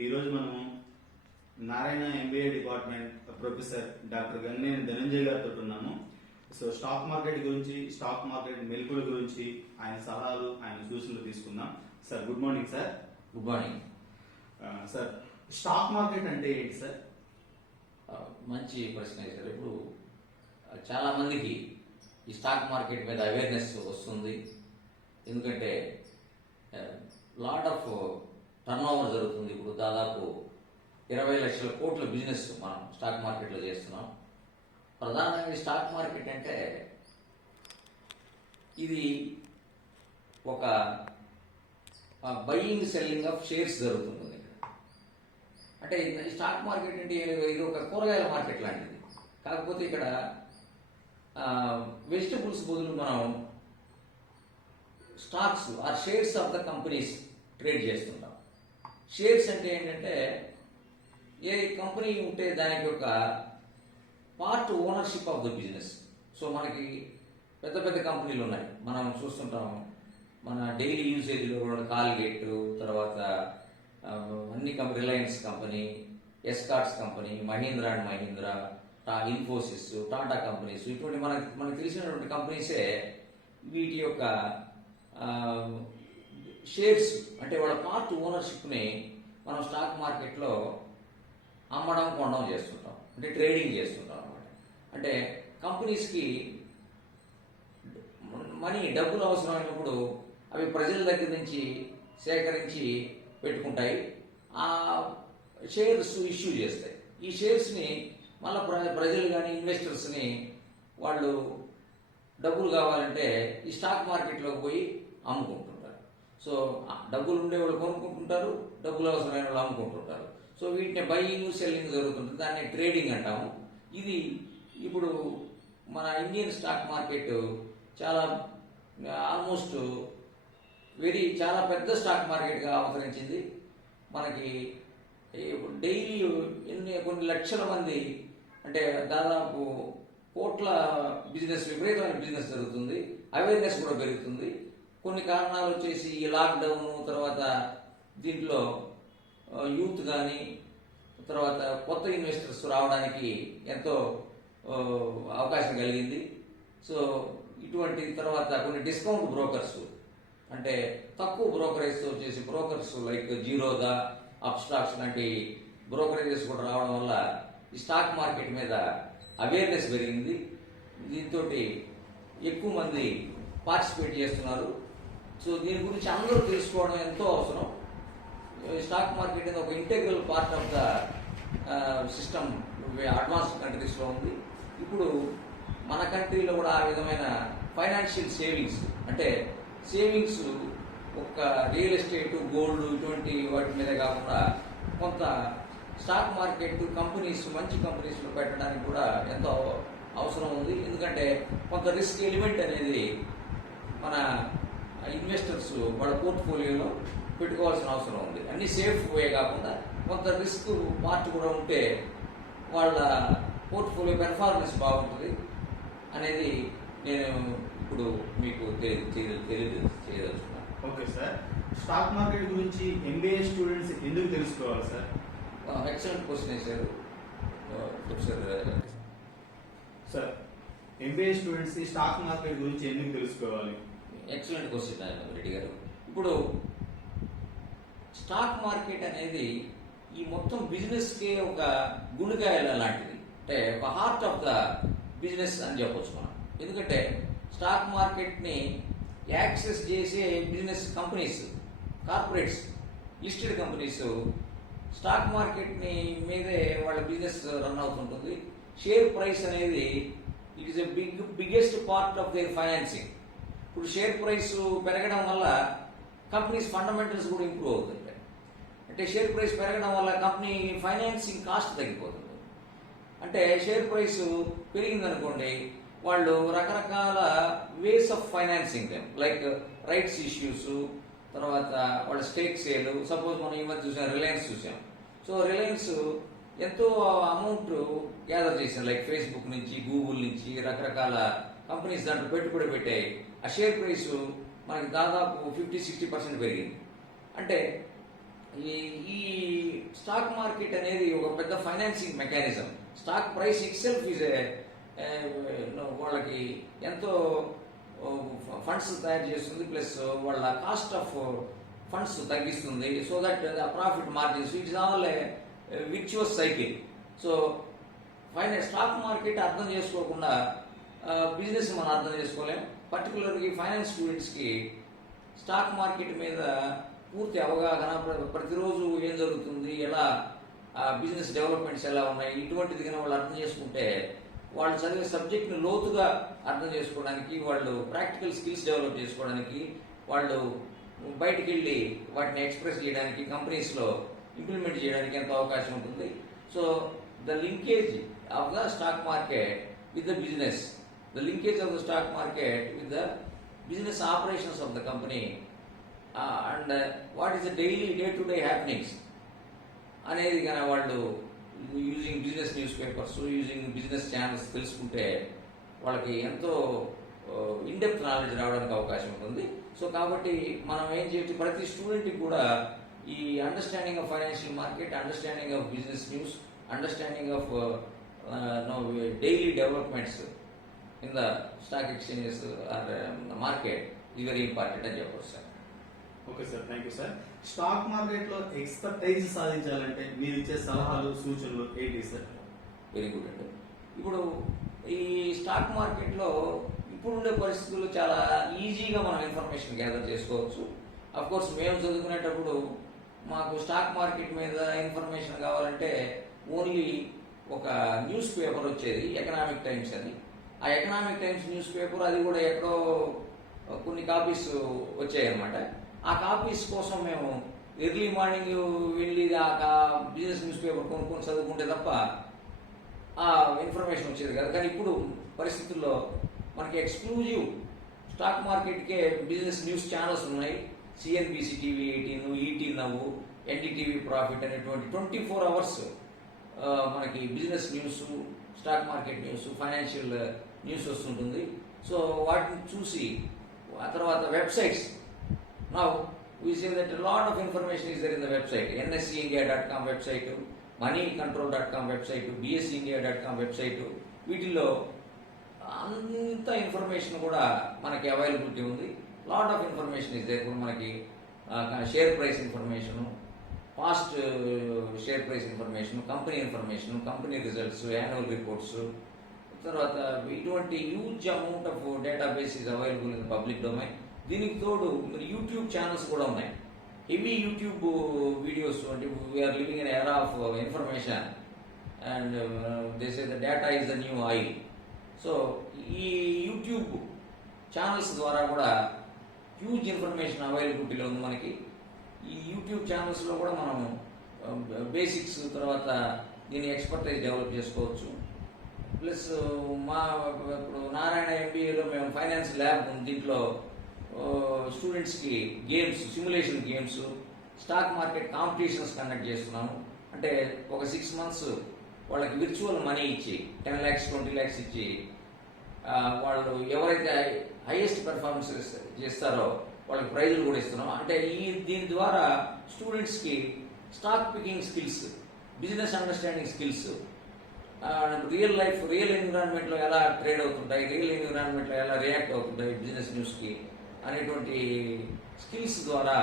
ఈరోజు మనం Narayana MBA department professor doctor Ganneni Dhananjay గారితో ఉన్నాము. సో స్టాక్ మార్కెట్ గురించి, స్టాక్ మార్కెట్ మెలకువల గురించి ఆయన సలహాలు, ఆయన సూచనలు తీసుకుందాం. Sir good morning sir. Good morning sir, stock market అంటే ఏంటి సార్? మంచి ప్రశ్న సార్. ఇప్పుడు చాలా మందికి ఈ స్టాక్ మార్కెట్ మీద అవేర్నెస్ వస్తుంది. ఎందుకంటే లాట్ ఆఫ్ టర్న్ ఓవర్ జరుగుతుంది. ఇప్పుడు దాదాపు 20 లక్షల కోట్ల బిజినెస్ మనం స్టాక్ మార్కెట్లో చేస్తున్నాం. ప్రధానంగా స్టాక్ మార్కెట్ అంటే ఇది ఒక బయింగ్ సెల్లింగ్ ఆఫ్ షేర్స్ జరుగుతుంది. అంటే ఈ స్టాక్ మార్కెట్ అంటే ఇది ఒక కూరగాయల మార్కెట్ లాంటిది. కాకపోతే ఇక్కడ వెజిటబుల్స్ బదులు మనం stocks or shares of the companies trade చేస్తుంటాం. షేర్స్ అంటే ఏంటంటే ఏ కంపెనీ ఉంటే దానికి ఒక part ownership of the business. So మనకి పెద్ద పెద్ద కంపెనీలు ఉన్నాయి, మనం చూస్తుంటాం. మన డైలీ యూసేజ్లో కూడా కాల్గేట్, తర్వాత అన్ని Reliance company, escorts company, Mahindra and Mahindra, Infosys, Tata companies, ఇటువంటి మనకు తెలిసినటువంటి కంపెనీసే వీటి యొక్క షేర్స్ అంటే వాళ్ళ పార్ట్ ఓనర్షిప్ని మనం స్టాక్ మార్కెట్లో అమ్మడం కొనడం చేస్తుంటాం, అంటే ట్రేడింగ్ చేస్తుంటాం అన్నమాట. అంటే కంపెనీస్కి డబ్బులు అవసరమైనప్పుడు అవి ప్రజల దగ్గర నుంచి సేకరించి పెట్టుకుంటాయి, ఆ షేర్స్ ఇష్యూ చేస్తాయి. ఈ షేర్స్ని మళ్ళీ ప్రజలు కానీ ఇన్వెస్టర్స్ని వాళ్ళు డబ్బులు కావాలంటే ఈ స్టాక్ మార్కెట్లోకి పోయి అమ్ముకుంటుంటారు. సో డబ్బులు ఉండేవాళ్ళు కొనుక్కుంటుంటారు, డబ్బులు అవసరమైన వాళ్ళు అమ్ముకుంటుంటారు. సో వీటిని బయింగ్ సెల్లింగ్ జరుగుతుంటుంది, దాన్ని ట్రేడింగ్ అంటాము. ఇది ఇప్పుడు మన ఇండియన్ స్టాక్ మార్కెట్ చాలా ఆల్మోస్ట్ చాలా పెద్ద స్టాక్ మార్కెట్గా అవతరించింది. మనకి డైలీ కొన్ని లక్షల మంది, అంటే దాదాపు కోట్ల బిజినెస్, విపరీతమైన బిజినెస్ జరుగుతుంది. అవేర్నెస్ కూడా పెరుగుతుంది. కొన్ని కారణాలు వచ్చేసి ఈ లాక్డౌన్ తర్వాత దీంట్లో యూత్ కానీ, తర్వాత కొత్త ఇన్వెస్టర్స్ రావడానికి ఎంతో అవకాశం కలిగింది. సో ఇటువంటి తర్వాత కొన్ని డిస్కౌంట్ బ్రోకర్స్, అంటే తక్కువ బ్రోకరేజ్తో చేసి బ్రోకర్స్ లైక్ జీరోదా, అప్స్టాక్స్ లాంటి బ్రోకరేజెస్ కూడా రావడం వల్ల ఈ స్టాక్ మార్కెట్ మీద అవేర్నెస్ పెరిగింది. దీంతో ఎక్కువ మంది పార్టిసిపేట్ చేస్తున్నారు. సో దీని గురించి అందరూ తెలుసుకోవడం ఎంతో అవసరం. స్టాక్ మార్కెట్ అనేది ఒక integral part of the system advanced కంట్రీస్లో ఉంది. ఇప్పుడు మన కంట్రీలో కూడా ఆ విధమైన ఫైనాన్షియల్ సేవింగ్స్, అంటే సేవింగ్స్ ఒక రియల్ ఎస్టేట్, గోల్డ్ ఇటువంటి వాటి మీద కాకుండా కొంత స్టాక్ మార్కెట్ కంపెనీస్, మంచి కంపెనీస్లో పెట్టడానికి కూడా ఎంతో అవసరం ఉంది. ఎందుకంటే కొంత రిస్క్ ఎలిమెంట్ అనేది మన ఇన్వెస్టర్స్ వాళ్ళ పోర్ట్ఫోలియోలో పెట్టుకోవాల్సిన అవసరం ఉంది. అన్ని సేఫ్ వే కాకుండా కొంత రిస్క్ పార్ట్ కూడా ఉంటే వాళ్ళ పోర్ట్ఫోలియో పెర్ఫార్మెన్స్ బాగుంటుంది అనేది నేను ఇప్పుడు మీకు చేయదలుచుకున్నాను. ఓకే సార్, స్టాక్ మార్కెట్ గురించి ఎంబీఏ స్టూడెంట్స్ ఎందుకు తెలుసుకోవాలి సార్? ఎక్సలెంట్ క్వశ్చన్ వేశారు professor sir. MBA students stock market గురించి ఎందుకు తెలుసుకోవాలి? ఎక్సలెంట్ క్వశ్చన్ రెడ్డి గారు. ఇప్పుడు స్టాక్ మార్కెట్ అనేది ఈ మొత్తం బిజినెస్కే ఒక గుండెకాయల లాంటిది, అంటే ఒక హార్ట్ ఆఫ్ ద బిజినెస్ అని చెప్పొచ్చు మనం. ఎందుకంటే స్టాక్ మార్కెట్ని యాక్సెస్ చేసే business companies, corporates, listed companies stock మార్కెట్ని మీదే వాళ్ళ బిజినెస్ రన్ అవుతుంటుంది. షేర్ ప్రైస్ అనేది it is a biggest part of their financing. ఇప్పుడు షేర్ ప్రైస్ పెరగడం వల్ల కంపెనీస్ ఫండమెంటల్స్ కూడా ఇంప్రూవ్ అవుతుంటాయి. అంటే షేర్ ప్రైస్ పెరగడం వల్ల కంపెనీ ఫైనాన్సింగ్ కాస్ట్ తగ్గిపోతుంది. అంటే షేర్ ప్రైస్ పెరిగిందనుకోండి, వాళ్ళు రకరకాల ways of financing like rights issues, తర్వాత వాళ్ళ స్టేక్ సేల్. సపోజ్ మనం ఈ మధ్య చూసాం, రిలయన్స్ చూసాం. సో రిలయన్స్ ఎంతో అమౌంట్ గ్యాదర్ చేశారు, లైక్ ఫేస్బుక్ నుంచి, గూగుల్ నుంచి, రకరకాల కంపెనీస్ దాంట్లో పెట్టుబడి పెట్టాయి. ఆ షేర్ ప్రైస్ మనకి దాదాపు 50-60% పెరిగింది. అంటే ఈ ఈ స్టాక్ మార్కెట్ అనేది ఒక పెద్ద financing mechanism. Stock price itself is వాళ్ళకి ఎంతో ఫండ్స్ తయారు చేస్తుంది, ప్లస్ వాళ్ళ కాస్ట్ ఆఫ్ ఫండ్స్ తగ్గిస్తుంది. So that the profit margins it's all విర్చువస్ cycle. So stock market అర్థం చేసుకోకుండా బిజినెస్ మనం అర్థం చేసుకోలేం. పర్టికులర్గా ఫైనాన్స్ స్టూడెంట్స్కి స్టాక్ మార్కెట్ మీద పూర్తి అవగాహన, ప్రతిరోజు ఏం జరుగుతుంది, ఎలా బిజినెస్ డెవలప్మెంట్స్ ఎలా ఉన్నాయి, ఇటువంటిది కానీ వాళ్ళు అర్థం చేసుకుంటే వాళ్ళు చదివే సబ్జెక్ట్ని లోతుగా అర్థం చేసుకోవడానికి, వాళ్ళు ప్రాక్టికల్ స్కిల్స్ డెవలప్ చేసుకోవడానికి, వాళ్ళు బయటికి వెళ్ళి వాటిని ఎక్స్ప్రెస్ చేయడానికి, కంపెనీస్లో ఇంప్లిమెంట్ చేయడానికి ఎంతో అవకాశం ఉంటుంది. So the linkage of the stock market with the business, the linkage of the stock market with the business operations of the company, and what is the daily day-to-day happenings అనేది కానీ వాళ్ళు using business news papers, using business channels తెలుసుకుంటే వాళ్ళకి ఎంతో in depth knowledge రావడానికి అవకాశం ఉంటుంది. So కాబట్టి మనం ఏం చేయొచ్చు, ప్రతి స్టూడెంట్కి కూడా ఈ understanding of financial market, understanding of business news, understanding of daily developments in the stock exchanges or the market is very important అని చెప్పవచ్చు sir. Okay sir, thank you sir. Stock మార్కెట్లో ఎక్స్పర్టైజ్ సాధించాలంటే మీరు ఇచ్చే సలహాలు సూచనలు ఏంటి సార్? వెరీ గుడ్ అండి. ఇప్పుడు ఈ స్టాక్ మార్కెట్లో ఇప్పుడుండే పరిస్థితుల్లో చాలా ఈజీగా మనం ఇన్ఫర్మేషన్ గ్యాదర్ చేసుకోవచ్చు. అఫ్ కోర్స్ మేము చదువుకునేటప్పుడు మాకు స్టాక్ మార్కెట్ మీద ఇన్ఫర్మేషన్ కావాలంటే ఓన్లీ ఒక న్యూస్ పేపర్ వచ్చేది, ఎకనామిక్ టైమ్స్ అని. ఆ ఎకనామిక్ టైమ్స్ న్యూస్ పేపర్ అది కూడా ఎక్కడో కొన్ని కాపీస్ వచ్చాయన్నమాట. ఆ కాపీస్ కోసం మేము ఎర్లీ మార్నింగ్ వెళ్ళి ఆ బిజినెస్ న్యూస్ పేపర్ కొనుక్కొని చదువుకుంటే తప్ప ఆ ఇన్ఫర్మేషన్ వచ్చేది కాదు. కానీ ఇప్పుడు పరిస్థితుల్లో మనకి ఎక్స్క్లూజివ్ స్టాక్ మార్కెట్కే బిజినెస్ న్యూస్ ఛానల్స్ ఉన్నాయి. CNBC TV 18, ET now, NDTV profit అనేటువంటి 24 hours మనకి business news, stock market news, financial news వస్తుంటుంది. సో వాటిని చూసి ఆ తర్వాత websites, now we say that lot of information is there in the website. nscindia.com website, moneycontrol.com website, bsindia.com website, వీటిల్లో అంత information కూడా మనకి అవైలబిలిటీ ఉంది. Lot of information is there. ఇప్పుడు మనకి share price information, past share price information, company information, company results, annual reports, తర్వాత ఇటువంటి huge amount of database is available in public domain. దీనికి తోడు మరి యూట్యూబ్ ఛానల్స్ కూడా ఉన్నాయి, హెవీ యూట్యూబ్ వీడియోస్. అంటే we are living in era of information and they say the data is the new oil. So ఈ YouTube channels ద్వారా కూడా huge information అవైలబిలిటీలో ఉంది మనకి. ఈ యూట్యూబ్ ఛానల్స్లో కూడా మనం బేసిక్స్, తర్వాత దీన్ని ఎక్స్పర్టైజ్ డెవలప్ చేసుకోవచ్చు. ప్లస్ ఇప్పుడు నారాయణ ఎంబీఏలో మేము ఫైనాన్స్ ల్యాబ్ ఉంది. దీంట్లో స్టూడెంట్స్కి games, simulation games, stock market competitions conduct చేస్తున్నాము. అంటే ఒక 6 months వాళ్ళకి విర్చువల్ మనీ ఇచ్చి 10 lakhs 20 lakhs ఇచ్చి వాళ్ళు ఎవరైతే హైయెస్ట్ పెర్ఫార్మెన్స్ చేస్తారో వాళ్ళకి ప్రైజులు కూడా ఇస్తున్నాం. అంటే దీని ద్వారా స్టూడెంట్స్కి stock picking skills, business understanding skills, real life, real ఎన్విరాన్మెంట్లో ఎలా ట్రేడ్ అవుతుంటాయి, రియల్ ఎన్విరాన్మెంట్లో ఎలా రియాక్ట్ అవుతుంటాయి బిజినెస్ న్యూస్కి అనేటువంటి స్కిల్స్ ద్వారా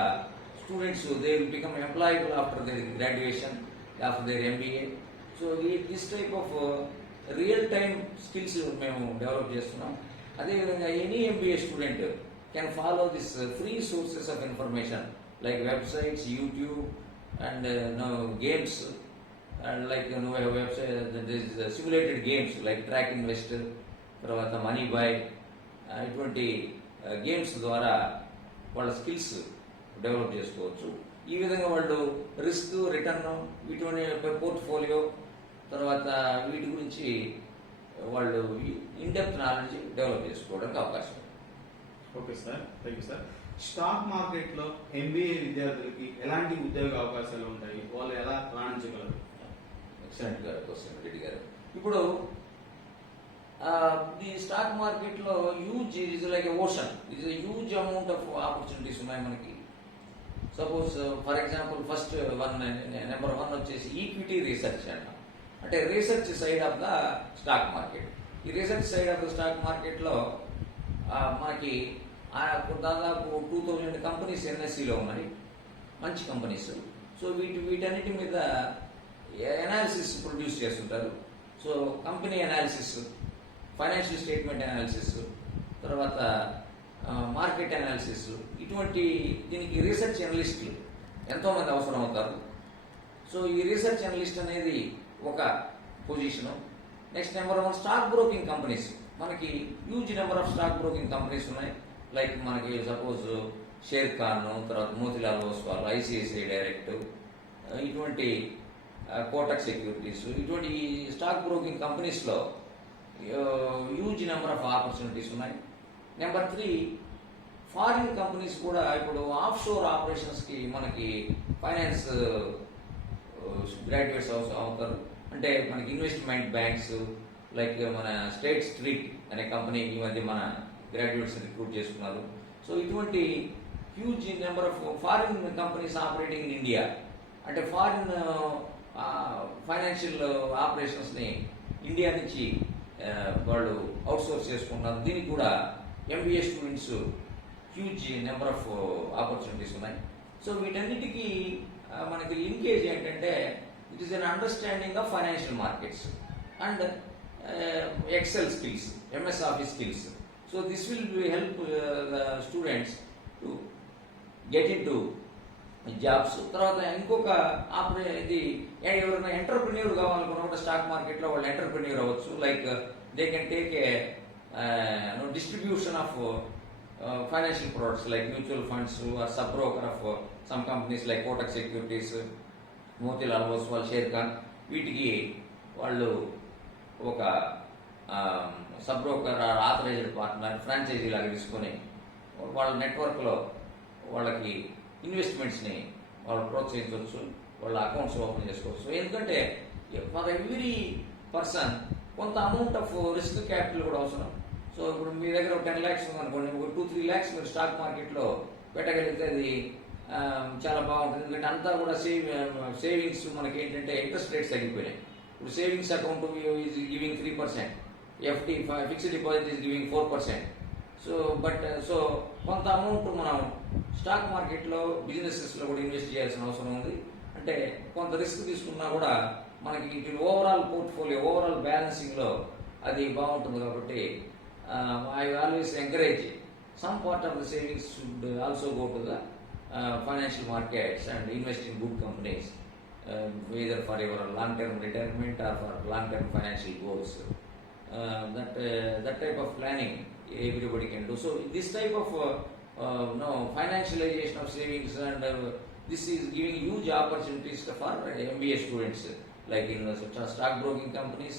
students they will become employable after their graduation, after their MBA. So this type of real time skills మేము డెవలప్ చేస్తున్నాం. అదేవిధంగా any MBA student can follow this free sources of information like websites, YouTube, and games, and like we have website, there is simulated games like Track Invest, తర్వాత Money Buy, ఇటువంటి games ద్వారా వాళ్ళ skills develop చేసుకోవచ్చు. ఈ విధంగా వాళ్ళు risk, return, ఇటువంటి portfolio, తర్వాత వీటి గురించి వాళ్ళు ఇన్డెప్త్ నాలెడ్జ్ డెవలప్ చేసుకోవడానికి అవకాశం. Okay sir, thank you sir. Stock మార్కెట్లో ఎంబీఏ విద్యార్థులకి ఎలాంటి ఉద్యోగ అవకాశాలు ఉంటాయి, వాళ్ళు ఎలా రాణించగలరు? ఎక్సలెంట్ గారు క్వశ్చన్ రెడ్డి గారు. ఇప్పుడు ది స్టాక్ మార్కెట్లో huge is like ocean, is huge amount of opportunities ఉన్నాయి మనకి. Suppose for example first number 1 వచ్చేసి ఈక్విటీ రీసెర్చ్ అంట. అంటే research side of the stock market. ఈ research side of the stock మార్కెట్లో మనకి దాదాపు 2000 కంపెనీస్ ఎన్ఎస్సిలో ఉన్నాయి, మంచి కంపెనీస్. సో వీటన్నిటి మీద ఎనాలిసిస్ ప్రొడ్యూస్ చేస్తుంటారు. So company analysis, financial statement analysis, తర్వాత మార్కెట్ అనాలిసిస్, ఇటువంటి దీనికి రీసెర్చ్ అనలిస్టులు ఎంతోమంది అవసరం అవుతారు. సో ఈ రీసెర్చ్ అనలిస్ట్ అనేది ఒక position. Next number 1 stock broking companies. మనకి huge number of stock broking companies ఉన్నాయి. లైక్ మనకి సపోజ్ షేర్ ఖాన్, తర్వాత మోతిలాల్ ఓస్వాల్, ఐసిఐసిఐ డైరెక్ట్, ఇటువంటి కోటక్ సెక్యూరిటీస్, ఇటువంటి స్టాక్ బ్రోకింగ్ కంపెనీస్లో హ్యూజ్ నెంబర్ ఆఫ్ ఆపర్చునిటీస్ ఉన్నాయి. నెంబర్ 3 ఫారిన్ కంపెనీస్ కూడా ఇప్పుడు ఆఫ్ షోర్ ఆపరేషన్స్కి మనకి ఫైనాన్స్ గ్రాడ్యుయేట్స్ అవుతారు. అంటే మనకి ఇన్వెస్ట్మెంట్ బ్యాంక్స్ లైక్ మన స్టేట్ స్ట్రీట్ అనే కంపెనీ ఈ మధ్య మన గ్రాడ్యుయేట్స్ రిక్రూట్ చేసుకున్నారు. సో ఇటువంటి huge number of foreign companies operating in India, అంటే ఫారిన్ ఫైనాన్షియల్ ఆపరేషన్స్ని ఇండియా నుంచి వాళ్ళు అవుట్సోర్స్ చేసుకుంటున్నారు. దీనికి కూడా MBA students huge number of opportunities ఉన్నాయి. సో వీటన్నిటికీ మనకి లింకేజ్ ఏంటంటే it is an understanding of financial markets and Excel skills, MS Office skills. So this will help the students to get in to jobs. తర్వాత ఇంకొక ఇది ఎవరైనా entrepreneur కావాలనుకున్నా కూడా స్టాక్ మార్కెట్లో వాళ్ళు ఎంటర్ప్రెన్యూర్ అవ్వచ్చు. Like they can take a distribution of financial products like mutual funds or sub-broker of some companies like Kotak Securities, Motilal Oswal, Sher Khan. వీటికి వాళ్ళు ఒక sub broker or authorised partner franchisee లాగా తీసుకొని వాళ్ళ నెట్వర్క్లో వాళ్ళకి ఇన్వెస్ట్మెంట్స్ని వాళ్ళు ప్రోత్సహించవచ్చు, వాళ్ళ అకౌంట్స్ ఓపెన్ చేసుకోవచ్చు. ఎందుకంటే ఫర్ ఎవ్రీ పర్సన్ కొంత అమౌంట్ ఆఫ్ రిస్క్ క్యాపిటల్ కూడా అవసరం. సో ఇప్పుడు మీ దగ్గర 10 lakhs ఉందనుకోండి, ఒక 2-3 lakhs మీరు స్టాక్ మార్కెట్లో పెట్టగలిగితే అది చాలా బాగుంటుంది. ఎందుకంటే అంతా కూడా సేవింగ్స్ మనకి ఏంటంటే ఇంట్రెస్ట్ రేట్స్ తగ్గిపోయినాయి. ఇప్పుడు savings account is giving 3%, FD fixed deposit is giving 4%. So కొంత అమౌంట్ మనం స్టాక్ మార్కెట్లో బిజినెసెస్లో కూడా ఇన్వెస్ట్ చేయాల్సిన అవసరం ఉంది. అంటే కొంత రిస్క్ తీసుకున్నా కూడా మనకి ఓవరాల్ పోర్ట్ఫోలియో, ఓవరాల్ బ్యాలెన్సింగ్లో అది బాగుంటుంది. కాబట్టి I always encourage some part of the savings should also go to the financial markets and invest in good companies, either for your long-term retirement or for long-term financial goals. That type of planning everybody can do. So this type of financialization of savings and this is giving huge opportunities for MBA students, like in stock broking companies,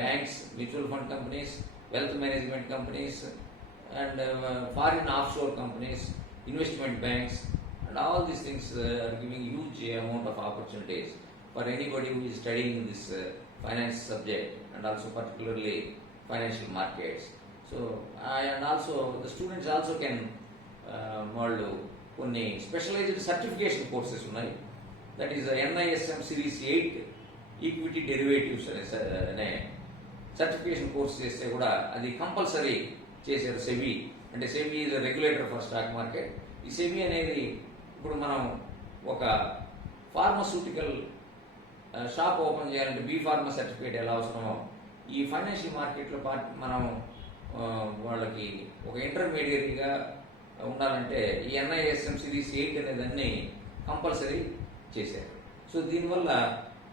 banks, mutual fund companies, wealth management companies, and foreign offshore companies, investment banks, and all these things are giving huge amount of opportunities for anybody who is studying this finance subject, and also particularly financial markets. So and also the students also can వాళ్ళు కొన్ని specialised certification courses ఉన్నాయి. That is NISM series 8 equity derivatives అనే certification course చేస్తే కూడా అది compulsory చేశారు SEBI. అంటే SEBI is regulator for stock market. ఈ సెబీ అనేది ఇప్పుడు మనం ఒక ఫార్మస్యూటికల్ షాప్ ఓపెన్ చేయాలంటే బీ ఫార్మా సర్టిఫికేట్ ఎలా అవసరమో ఈ ఫైనాన్షియల్ మార్కెట్లో మనం వాళ్ళకి ఒక ఇంటర్మీడియట్గా ఉండాలంటే ఈ NISM సిరీస్ 8 అనే దాన్ని కంపల్సరీ చేశారు. సో దీనివల్ల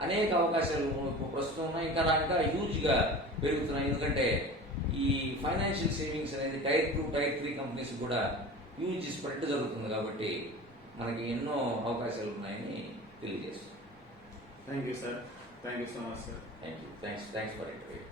అనేక అవకాశాలు ప్రస్తుతం ఉన్నాయి, ఇంకా హ్యూజ్గా పెరుగుతున్నాయి. ఎందుకంటే ఈ ఫైనాన్షియల్ సేవింగ్స్ అనేది Tier 2, Tier 3 కంపెనీస్ కూడా హ్యూజ్ స్ప్రెడ్ జరుగుతుంది. కాబట్టి మనకి ఎన్నో అవకాశాలు ఉన్నాయని తెలియజేస్తాం. Thank you sir. Thank you so much sir. Thank you. Thanks for interview.